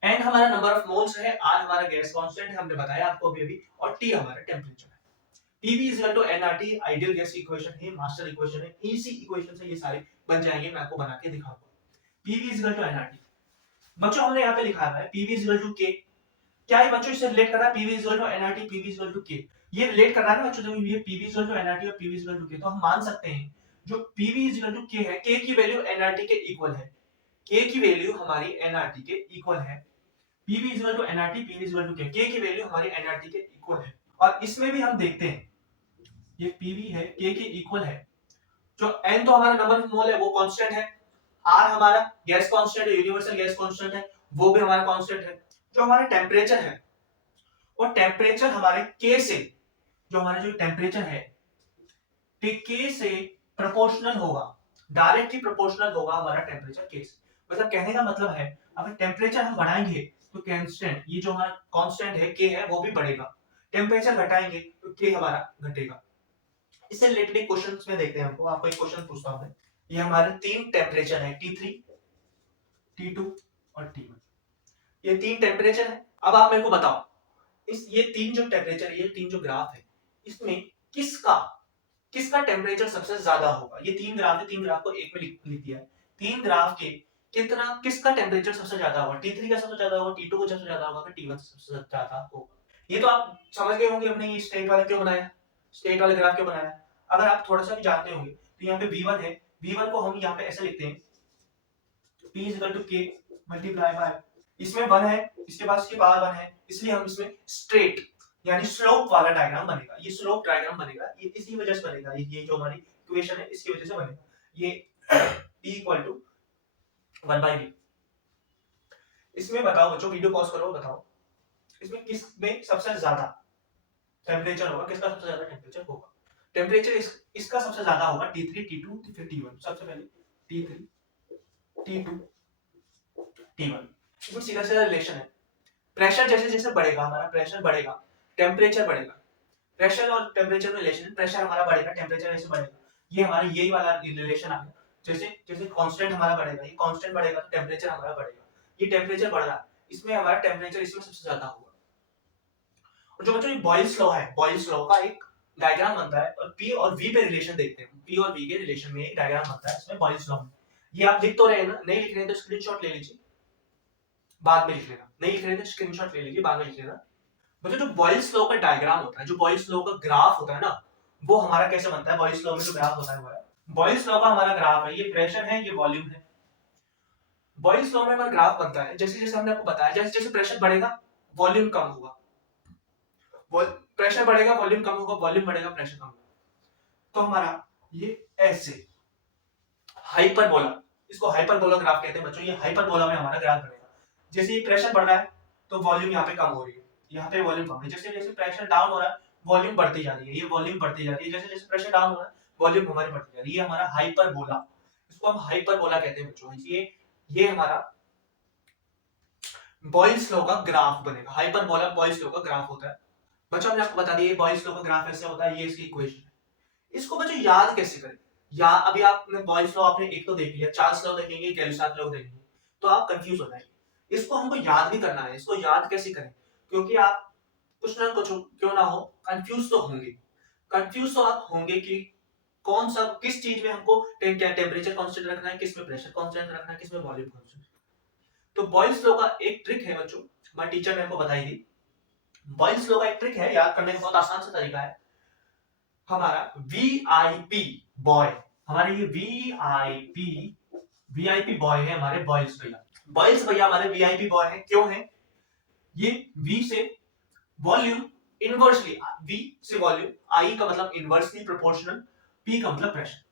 n हमारा नंबर ऑफ मोल्स है, r हमारा गैस कांस्टेंट है, हमने बताया आपको अभी, और T हमारा टेंपरेचर है। PV is equal to nRT ideal gas equation है, मास्टर इक्वेशन है। इसी इक्वेशन से ये सारे बन जाएंगे, मैं आपको बना के दिखाऊंगा। PV is equal to nRT। बच्चों हमने यहाँ पे लिखा है PV is equal to K। क्या है बच्चों, इससे रिलेट कर रहा है PV is equal to nRT, PV is equal to K। ये रिलेट कर रहा है ना बच्चों, जब ये PV is equal to nRT और PV is equal to K, तो हम मान सकते हैं जो PV is equal to K है, K की वैल्यू nRT के इक्वल है, K की वैल्यू हमारी nRT के इक्वल है। PV is equal to nRT, PV is equal to K, K की वैल्यू हमारी nRT के इक्वल है। और इसमें भी हम देखते हैं ये PV है K के इक्वल है, जो n तो हमारा नंबर ऑफ मोल है वो कांस्टेंट है, R हमारा गैस कांस्टेंट है, यूनिवर्सल गैस कांस्टेंट है, वो भी हमारा कांस्टेंट है। जो हमारा टेम्परेचर है और टेम्परेचर हमारे K से, जो हमारा जो टेम्परेचर है K से प्रोपोर्शनल होगा, डायरेक्टली प्रोपोर्शनल होगा हमारा टेम्परेचर K से। मतलब कहने का मतलब है अगर टेम्परेचर हम बढ़ाएंगे तो कांस्टेंट, ये जो हमारा कांस्टेंट है K है वो भी बढ़ेगा, टेम्परेचर घटाएंगे तो K हमारा घटेगा। इससे रिलेटेड एक क्वेश्चन में देखते हैं, हमको आपको एक क्वेश्चन पूछता हूं मैं। ये हमारे तीन टेम्परेचर है T3 T2 और T1, ये तीन टेम्परेचर है। अब आप मेरे को बताओ इस ये तीन जो टेम्परेचर है, ये तीन जो ग्राफ है, इसमें किसका किसका टेम्परेचर सबसे ज्यादा होगा। ये तीन ग्राफ है, तीन ग्राफ को एक में लिख दिया है, तीन ग्राफ के कितना किसका टेम्परेचर सबसे ज्यादा होगा, T3 का सबसे ज्यादा होगा, T2 का सबसे ज्यादा होगा, फिर T1 सबसे ज्यादा होगा। ये तो आप समझ गए होंगे हमने ये स्टेट वाला क्यों बनाया, स्टेट वाले ग्राफ क्यों बनाया। अगर आप थोड़ा सा भी जानते होंगे तो यहाँ पे V1 है, V1 को हम यहाँ पे ऐसे लिखते हैं P is equal to K multiply by, इसमें 1 है, इसके बाद इसकी पावर 1 है, इसलिए हम इसमें स्ट्रेट यानी स्लोप वाला डायग्राम बनेगा, ये स्लोप डायग्राम बनेगा, ये इसी वजह से बनेगा, ये जो हमारी इक्वेशन है इसकी वजह से बनेगा, ये P equal to 1 by V। इसमें बताओ बच्चों, वीडियो पॉज करो, बताओ इसमें किस में सबसे ज्यादा टेम्परेचर होगा, किसका सबसे ज्यादा टेम्परेचर होगा। टेम्परेचर इसका सबसे ज्यादा होगा T3 T2 फिर T1। सबसे पहले T3 T2 T1, इसमें सीधा सीधा रिलेशन है। प्रेशर जैसे जैसे बढ़ेगा, हमारा प्रेशर बढ़ेगा, टेम्परेचर बढ़ेगा, प्रेशर और टेम्परेचर में रिलेशन, प्रेशर हमारा बढ़ेगा, टेम्परेचर ऐसे बढ़ेगा, ये हमारा यही वाला रिलेशन आ गया। जैसे जैसे कांस्टेंट हमारा बढ़ेगा, ये कांस्टेंट बढ़ेगा तो टेम्परेचर हमारा बढ़ेगा, ये टेम्परेचर बढ़ रहा है, इसमें हमारा टेम्परेचर इसमें सबसे ज्यादा होगा। और जो बच्चों ये बॉयल्स लॉ है, बॉयल्स लॉ का एक डायग्राम बनता है और P और V पे रिलेशन देखते हैं, P और V के रिलेशन में एक डायग्राम बनता है, इसमें बॉयल्स लॉ में। ये आप लिख तो रहे हैं ना, नहीं लिख रहे हैं तो स्क्रीनशॉट ले लीजिए, बाद में लिख लेना, नहीं लिख रहे हैं तो स्क्रीनशॉट ले लीजिए, बाद में लिख लेना। मतलब जो बॉयल्स लॉ का डायग्राम होता है, जो बॉयल्स लॉ का ग्राफ होता है ना, वो हमारा कैसे बनता है, बॉयल्स लॉ में जो ग्राफ होता है बॉयल्स लॉ का हमारा ग्राफ है, ये प्रेशर है, ये वॉल्यूम है। बॉयल्स लॉ में हमारा ग्राफ बनता है, जैसे जैसे हमने आपको बताया, जैसे जैसे प्रेशर बढ़ेगा वॉल्यूम कम होगा, प्रेशर बढ़ेगा वॉल्यूम कम होगा, वॉल्यूम बढ़ेगा प्रेशर कम होगा। तो हमारा ये ऐसे हाइपरबोला, इसको हाइपरबोला ग्राफ कहते हैं बच्चों। ये हाइपरबोला में हमारा ग्राफ बनेगा। जैसे ये प्रेशर बढ़ रहा है तो वॉल्यूम यहाँ पे कम हो रही है, यहाँ पे वॉल्यूम कम है। जैसे जैसे प्रेशर डाउन हो रहा है वॉल्यूम बढ़ती जा रही है, ये वॉल्यूम बढ़ती जा रही है। जैसे जैसे प्रेशर डाउन हो रहा है वॉल्यूम हमारी बढ़ती जा रही है। ये हमारा हाइपरबोला, इसको हम हाइपरबोला कहते हैं बच्चों। ये हमारा बॉयल्स लॉ का ग्राफ बनेगा। हाइपरबोला बॉयल्स लॉ का ग्राफ होता है बच्चों। हमने आपको बता दिया बॉयल्स लॉ का ग्राफ ऐसे होता है, ये इसकी इक्वेशन है। इसको बच्चों याद कैसे करें? या अभी आपने बॉयल्स लॉ आपने एक तो देख लिया, चार्ल्स लॉ देखेंगे, गैलिसात लॉ देखेंगे, तो आप कंफ्यूज हो जाएंगे। इसको हमको याद भी करना है, इसको याद कैसे करें? क्योंकि आप कुछ ना कुछ क्यों ना हो कंफ्यूज तो होंगे। कंफ्यूज तो आप होंगे कि कौन सा किस चीज में हमको टेम्परेचर कांस्टेंट रखना है, किस में प्रेशर कांस्टेंट रखना है, किस में वॉल्यूम कांस्टेंट। तो बॉयल्स लॉ का एक ट्रिक है बच्चों, हमारे टीचर ने हमको बताई थी। बॉयल्स लॉ का एक ट्रिक है, याद करने का बहुत आसान सा तरीका है। हमारा वीआईपी बॉय, हमारे ये वीआईपी बॉय है हमारे बॉयल्स भैया। बॉयल्स भैया हमारे वीआईपी बॉय है, क्यों है? ये वी से वॉल्यूम इनवर्सली, वी से वॉल्यूम, आई का मतलब इनवर्सली प्रोपोर्शनल, पी का मतलब प्रेशर।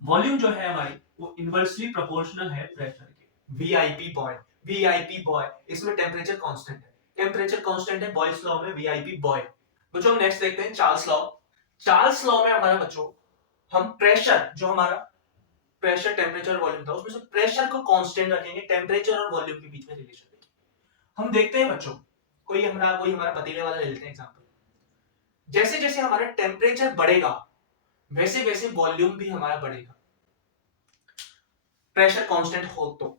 वॉल्यूम जो है हमारी वो इनवर्सली प्रोपोर्शनल है प्रेशर के। वीआईपी बॉय इसमें टेम्परेचर कांस्टेंट है, टेम्परेचर कांस्टेंट है बॉयल्स लॉ में वीआईपी बॉय। बच्चों हम नेक्स्ट देखते हैं चार्ल्स लॉ। चार्ल्स लॉ में हमारा बच्चों हम प्रेशर, जो हमारा प्रेशर टेम्परेचर वॉल्यूम था, उसमें से प्रेशर को कांस्टेंट रखेंगे, टेम्परेचर और वॉल्यूम के बीच में रिलेशन देखेंगे। हम देखते हैं बच्चों, कोई हमारा पतीले वाला ले लेते हैं एग्जांपल। जैसे जैसे हमारा टेम्परेचर बढ़ेगा वैसे वैसे वॉल्यूम भी हमारा बढ़ेगा, प्रेशर कांस्टेंट हो तो।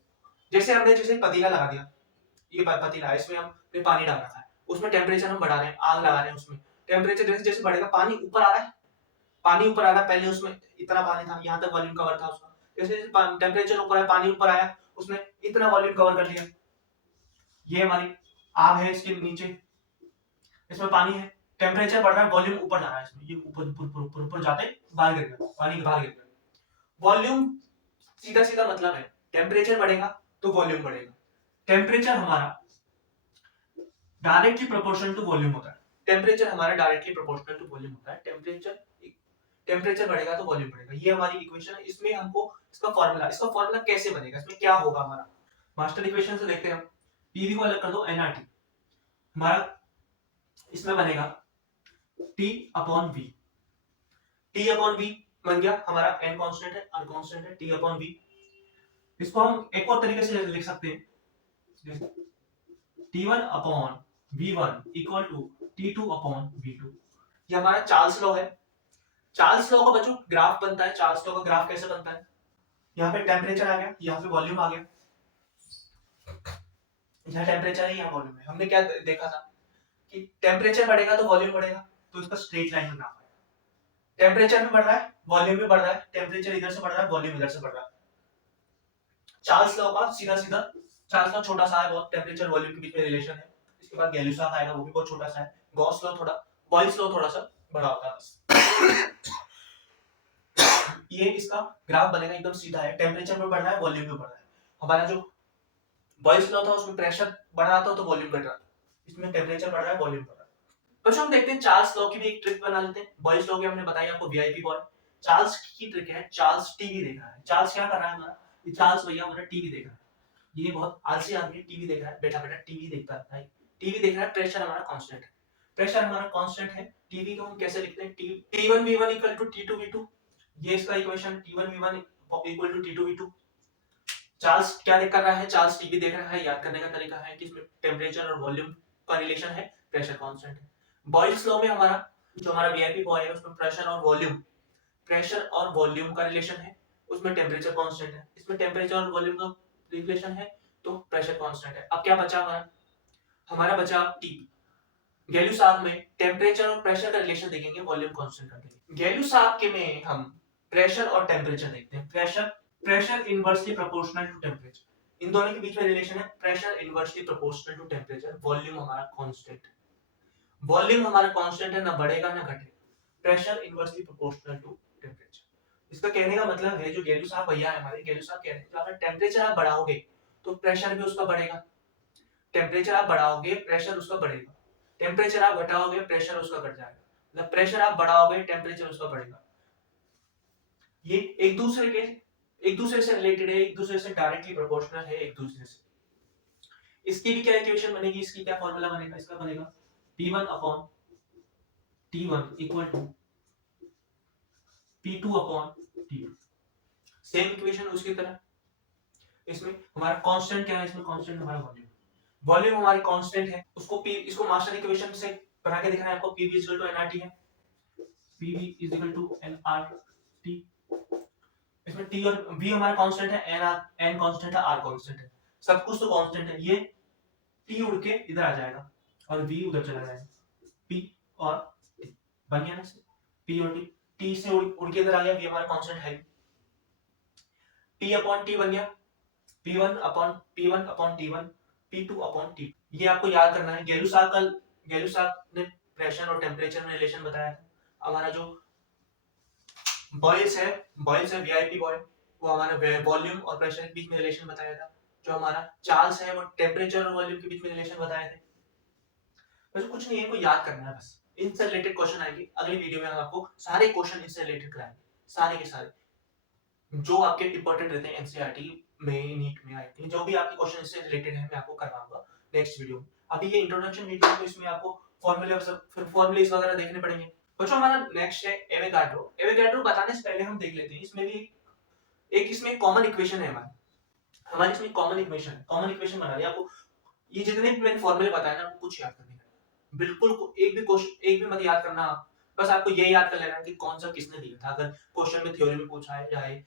जैसे हमने जैसे पतीला लगा दिया, ये पतीला है, इसमें हमने पानी डाल रखा है, उसमें टेम्परेचर हम बढ़ा रहे हैं, आग लगा रहे हैं, उसमें टेम्परेचर जैसे जैसे बढ़ेगा पानी ऊपर आ रहा है, पानी ऊपर आ रहा है। पहले उसमें इतना पानी था, यहाँ तक वॉल्यूम कवर था उसका। जैसे जैसे टेम्परेचर ऊपर है, पानी ऊपर आया, उसने इतना वॉल्यूम कवर कर लिया। ये हमारी आग है, इसके नीचे इसमें पानी है, टेम्परेचर बढ़ रहा है, वॉल्यूम ऊपर जा रहा है, इसमें ये ऊपर ऊपर ऊपर ऊपर ऊपर जाते बाहर गिर गया, पानी के बाहर गिर गया। वॉल्यूम सीधा सीधा मतलब है टेम्परेचर बढ़ेगा तो वॉल्यूम बढ़ेगा। टेम्परेचर हमारा डायरेक्टली प्रोपोर्शनल टू वॉल्यूम होता है, टेम्परेचर हमारा डायरेक्टली प्रोपोर्शनल टू वॉल्यूम होता है। टेम्परेचर बढ़ेगा तो वॉल्यूम बढ़ेगा, ये हमारी इक्वेशन है। इसमें हमको इसका फॉर्मूला कैसे बनेगा, इसमें क्या होगा हमारा मास्टर इक्वेशन से देखते हैं हम। पीवी को अलग कर दो, एनआरटी हमारा इसमें बनेगा T upon V. T upon V बन गया, हमारा एन कांस्टेंट है, आर कांस्टेंट है, टी अपॉन वी। इसको हम एक और तरीके से लिख सकते हैं, T1 upon V1 equal to T2 upon V2। ये हमारा चार्ल्स लॉ है। चार्ल्स लॉ का बच्चों ग्राफ बनता है। चार्ल्स लॉ का ग्राफ कैसे बनता है? यहाँ पे टेम्परेचर आ गया, यहाँ पे वॉल्यूम आ गया, यहाँ टेम्परेचर है, यहाँ वॉल्यूम है। हमने क्या देखा था कि टेम्परेचर बढ़ेगा तो वॉल्यूम बढ़ेगा, तो इसका स्ट्रेट लाइन में ग्राफ आएगा। टेम्परेचर भी बढ़ रहा है, वॉल्यूम भी बढ़ रहा है, टेम्परेचर इधर से बढ़ रहा है, वॉल्यूम इधर से बढ़ रहा है। चार्ल्स लॉ का सीधा सीधा, चार्ल्स लॉ छोटा सा है बहुत, टेम्परेचर वॉल्यूम के बीच में रिलेशन है। इसके बाद गैलिसाफ आएगा, वो भी बहुत छोटा सा है। गॉस लॉ थोड़ा, बॉयल्स लॉ थोड़ा सा बड़ा होता है बस। ये इसका ग्राफ बनेगा, एकदम सीधा है, टेम्परेचर भी बढ़ रहा है, वॉल्यूम भी बढ़ रहा है। हमारा जो बॉयल्स लॉ था उसमें प्रेशर बढ़ रहा था तो वॉल्यूम घट रहा था, इसमें टेम्परेचर बढ़ रहा है, वॉल्यूम बढ़ रहा है। तो हम देखते हैं चार्ल्स लॉ की भी एक ट्रिक बना लेते हैं। बॉयल्स लॉ की हमने बताया आपको वीआईपी बॉय, चार्ल्स की ट्रिक है, चार्ल्स टीवी देख रहा है। चार्ल्स क्या कर रहा है हमारा, ये चार्ल्स भैया हमारा टीवी देख रहा है। ये बहुत आलसी आदमी टीवी देख रहा है, बेटा बेटा टीवी देखता रहता है, टीवी देख रहा है। प्रेशर हमारा कांस्टेंट है, प्रेशर हमारा कांस्टेंट है। टीवी को हम कैसे लिखते हैं, T1 V1 equal to T2 V2, ये इसका equation T1 V1 equal to T2 V2। Charles क्या कर रहा है, चार्ल्स टीवी देख रहा है। याद करने का तरीका है कि इसमें टेम्परेचर और वॉल्यूम का रिलेशन है, प्रेशर कांस्टेंट है। बॉयल्स लॉ में हमारा जो हमारा वीआईपी बॉय है उसमें प्रेशर और वॉल्यूम का रिलेशन है, उसमें टेम्परेचर कांस्टेंट है। इसमें टेम्परेचर और वॉल्यूम का रिलेशन है तो प्रेशर कांस्टेंट है। अब क्या बचा हमारा बचा टी। गैल्यूसाफ में टेम्परेचर और प्रेशर का रिलेशन देखेंगे, वॉल्यूम कांस्टेंट कर देंगे। गैल्यूसाफ के में हम प्रेशर और टेम्परेचर देखते हैं। Pressure inversely proportional to temperature, इन दोनों के बीच में रिलेशन है, pressure inversely proportional to temperature. Volume हमारा कांस्टेंट है, वॉल्यूम हमारा कांस्टेंट है, ना बढ़ेगा ना घटेगा। Pressure inversely proportional to temperature, इसका कहने का मतलब है, जो गैलू साहब भैया है हमारे, गैलू साहब कह रहे हैं कि अगर टेम्परेचर आप बढ़ाओगे तो प्रेशर भी उसका बढ़ेगा, टेम्परेचर आप बढ़ाओगे प्रेशर उसका बढ़ेगा, टेम्परेचर आप घटाओगे प्रेशर उसका घट जाएगा, मतलब प्रेशर आप बढ़ाओगे टेम्परेचर उसका बढ़ेगा। ये एक दूसरे से रिलेटेड है, एक दूसरे से डायरेक्टली प्रोपोर्शनल है एक दूसरे से। इसकी भी क्या इक्वेशन बनेगी, इसकी क्या फॉर्मूला बनेगा, इसका बनेगा P1 upon T1 equal to P2 upon T2। Same equation उसकी तरह। इसमें हमारा कांस्टेंट क्या है, इसमें कांस्टेंट हमारा वॉल्यूम, वॉल्यूम हमारी कांस्टेंट है, उसको P, इसको मास्टर इक्वेशन से बना के दिखाया आपको, PV इक्वल टू nRT है, PV इक्वल टू nRT। इसमें T और V हमारा कांस्टेंट है, n कांस्टेंट है, R कांस्टेंट है, सब कुछ तो कांस्टेंट है। ये T उड़ के इधर आ जाएगा और V उधर चला जाएगा, P और T बन गया ना, P और T से उड़ के इधर आ गया, V हमारा कांस्टेंट है, P अपॉन T बन गया P1 upon T1, P2 upon T। ये आपको याद करना है। गैलू साहब ने प्रेशर और टेम्परेचर में रिलेशन बताया था। हमारा जो बॉयल्स है वीआईपी बॉय, वो हमारा वॉल्यूम और प्रेशर के बीच में रिलेशन बताया था। जो हमारा चार्ल्स है वो टेम्परेचर और वॉल्यूम के बीच में रिलेशन बताए थे। बस कुछ नहीं है, इनको याद करना है बस। इनसे रिलेटेड क्वेश्चन आएंगे अगली वीडियो में, हम आपको सारे क्वेश्चन इनसे रिलेटेड कराएंगे, सारे के सारे जो आपके इंपॉर्टेंट रहते हैं एनसीईआरटी में, नीट में आई थिंक, जो भी आपके क्वेश्चन इससे रिलेटेड है मैं आपको करवाऊंगा नेक्स्ट वीडियो में। अभी ये इंट्रोडक्शन वीडियो है तो इसमें आपको फॉर्मूले वगैरह देखने पड़ेंगे। बच्चों हमारा नेक्स्ट है एवोगाड्रो। एवोगाड्रो बताने से पहले हम देख लेते हैं, इसमें भी एक इसमें कॉमन इक्वेशन है हमारी इसमें कॉमन इक्वेशन बना रही है आपको। ये जितने भी मैंने फॉर्मूले बताए ना, कुछ याद करने का बिल्कुल एक भी मत याद करना आप। बस आपको ये याद कर लेना कि कौन सा किसने दिया था। अगर क्वेश्चन में थ्योरी में पूछा जाए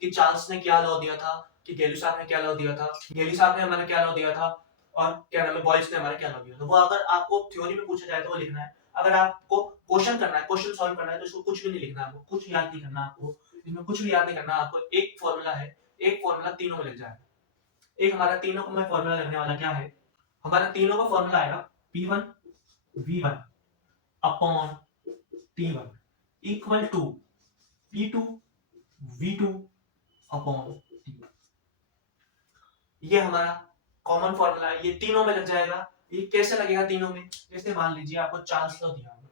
कि चार्ल्स ने क्या लॉ दिया था, कि गैली साहब ने क्या लॉ दिया था, गैली साहब ने हमारा क्या लॉ दिया था, और क्या नाम है बॉयल्स ने हमारा क्या लॉ दिया था, वो अगर आपको थ्योरी में पूछा जाए तो वो लिखना है। अगर आपको क्वेश्चन करना है, क्वेश्चन सॉल्व करना है, तो इसको कुछ भी नहीं लिखना, आपको कुछ याद नहीं करना, आपको इसमें कुछ भी याद नहीं करना। आपको एक फॉर्मूला है, एक फॉर्मूला तीनों में लग जाएगा। एक हमारा तीनों का मैं फॉर्मूला लगने वाला क्या है, हमारा तीनों का फॉर्मूला आएगा P1 V1 upon T1 equal to P2 V2 upon T1। ये हमारा कॉमन फॉर्मूला है, ये तीनों में लग जाएगा। ये कैसे लगेगा तीनों में, जैसे मान लीजिए आपको चार्ल्स लॉ दिया है।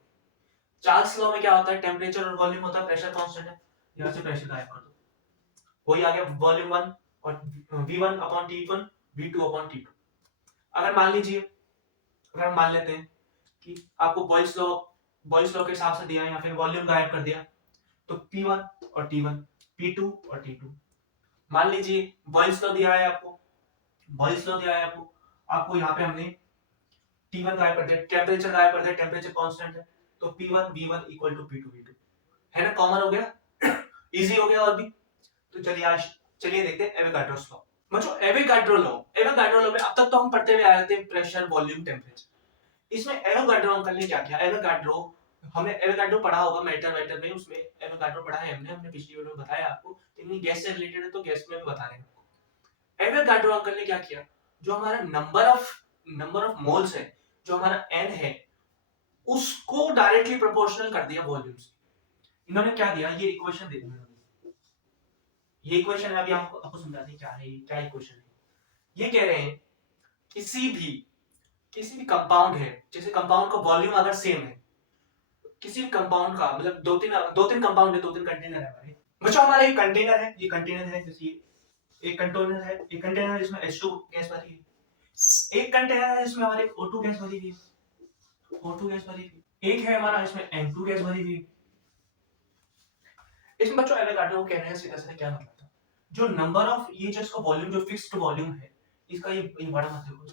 चार्ल्स लॉ में क्या होता है, टेम्परेचर और वॉल्यूम होता है, प्रेशर कांस्टेंट है, यहां से प्रेशर गायब कर दो, वही आ गया वॉल्यूम 1 और V1 upon T1 V2 upon T2। अगर मान लीजिए, अगर हम मान लेते हैं कि आपको बॉयल्स लॉ के हिसाब से दिया है, या फिर वॉल्यूम गायब कर दिया, तो P1 और T1, P2 और T2। मान लीजिए बॉयल्स लॉ दिया है आपको, आपको यहाँ पे हमने T1 गायब कर दिया, टेम्परेचर गायब कर दिया, टेम्परेचर कांस्टेंट है, तो P1 V1 equal to P2 V2 है ना, कॉमन हो गया, इजी हो गया। और भी तो चलिए देखते हैं एवोगाड्रोस लॉ। बच्चों एवोगाड्रो लॉ में अब तक तो हम पढ़ते हुए आए थे प्रेशर वॉल्यूम टेम्परेचर। इसमें एवोगाड्रो अंकल ने क्या किया, एवोगाड्रो हमने एवोगाड्रो पढ़ा होगा मैटर में, उसमें एवोगाड्रो पढ़ा है हमने पिछली वीडियो में बताया आपको, लेकिन गैस से रिलेटेड है तो गैस में भी बता रहे हैं आपको। एवोगाड्रो अंकल ने क्या किया, जो हमारा नंबर ऑफ मोल्स है, जो हमारा n है, उसको डायरेक्टली प्रोपोर्शनल कर दिया वॉल्यूम से। इन्होंने क्या दिया, ये इक्वेशन दे दी, ये इक्वेशन है, अभी आपको समझाते हैं क्या है, क्या इक्वेशन है। ये कह रहे हैं किसी भी कंपाउंड है, जैसे कंपाउंड का वॉल्यूम अगर सेम है, किसी भी कंपाउंड का मतलब दो तीन कंपाउंड है, दो तीन कंटेनर है हमारे बच्चों, हमारा एक कंटेनर है, ये कंटेनर है, जैसे एक कंटेनर है जिसमें H2 गैस भरी है, एक कंटेनर है जिसमें हमारे O2 गैस भरी हुई है, एक है हमारा इसमें N2 गैस भरी हुई है। इसमें बच्चों एवोगाड्रो कह रहे हैं सीधा सीधा क्या मतलब था, जो नंबर ऑफ ये जो इसका वॉल्यूम जो फिक्स्ड वॉल्यूम है, इसका ये बड़ा मत देखो,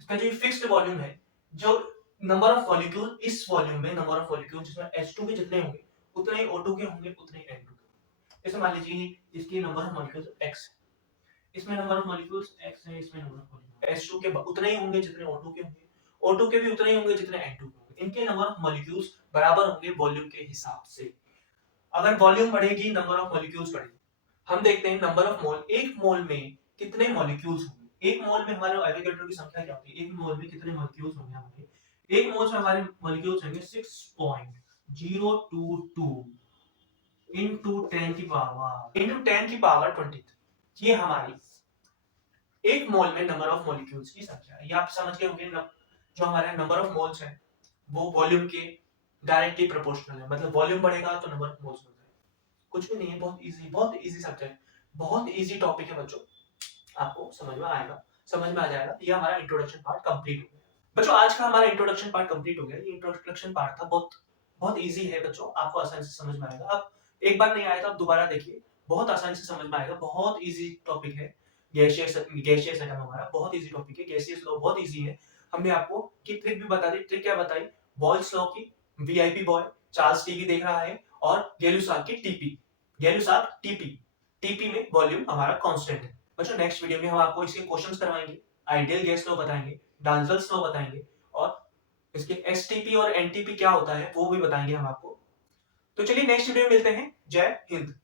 इसका जो फिक्स्ड वॉल्यूम है, जो नंबर ऑफ मॉलिक्यूल इस वॉल्यूम में, नंबर ऑफ मॉलिक्यूल जिसमें H2 के जितने होंगे उतने ही O2 के होंगे, उतने ही N2 के। जैसे मान लीजिए इसकी नंबर ऑफ मॉलिक्यूल्स x है, इसमें नंबर ऑफ मॉलिक्यूल्स x है, इसमें नंबर ऑफ मॉलिक्यूल्स H2 के उतने ही होंगे जितने O2 के होंगे, O2 के भी उतने ही होंगे जितने N2 के होंगे। इनके नंबर ऑफ मॉलिक्यूल्स बराबर होंगे वॉल्यूम के हिसाब से। अगर वॉल्यूम बढ़ेगी नंबर ऑफ मॉलिक्यूल्स बढ़ेगी। हम देखते हैं नंबर ऑफ मोल, एक मोल में कितने मॉलिक्यूल्स होंगे, एक मोल में हमारे एवोगाड्रो की संख्या क्या होती है, एक मोल में कितने मॉलिक्यूल्स होंगे हमारे, एक मोल में हमारे मॉलिक्यूल्स होंगे 6.022 इंटू 10 की पावर 20। ये हमारी एक मोल में नंबर ऑफ मॉलिक्यूल्स की संख्या है। ये आप समझ गए होंगे। जो हमारे नंबर ऑफ मोल्स है वो वॉल्यूम के डायरेक्टली प्रोपोर्शनल है। मतलब वॉल्यूम बढ़ेगा तो नंबर ऑफ मोल्स बढ़ेगा। कुछ भी नहीं है, बहुत इजी सब्जेक्ट, बहुत इजी टॉपिक है बच्चों। आपको समझ में आएगा, समझ में आ जाएगा। ये हमारा इंट्रोडक्शन पार्ट कंप्लीट हो गया बच्चों। आज का हमारा इंट्रोडक्शन पार्ट कंप्लीट हो गया। ये इंट्रोडक्शन पार्ट था, बहुत बहुत इजी है बच्चों, आपको आसानी से समझ में आएगा। अब एक बार नहीं आया तो आप दोबारा देखिए, बहुत आसानी से समझ में आएगा। बहुत इजी टॉपिक है। गैसियस एटम हमारा बहुत इजी टॉपिक है। गैसियस लॉ बहुत इजी है। हमने आपको की ट्रिक भी बता दी। ट्रिक क्या बताई? बॉयल्स लॉ की, वीआईपी बॉय चार्ल्स टीवी देख रहा है, और गैलुसाक की टीपी, गैलुसाक टीपी, टीपी में वॉल्यूम हमारा कांस्टेंट है बच्चों। नेक्स्ट वीडियो में हम आपको इसके क्वेश्चंस करवाएंगे, आइडियल गैस लॉ बताएंगे, डाल्टन्स लॉ बताएंगे, और इसके एसटीपी और एनटीपी क्या होता है वो भी बताएंगे हम आपको। तो चलिए नेक्स्ट वीडियो में मिलते हैं। जय हिंद।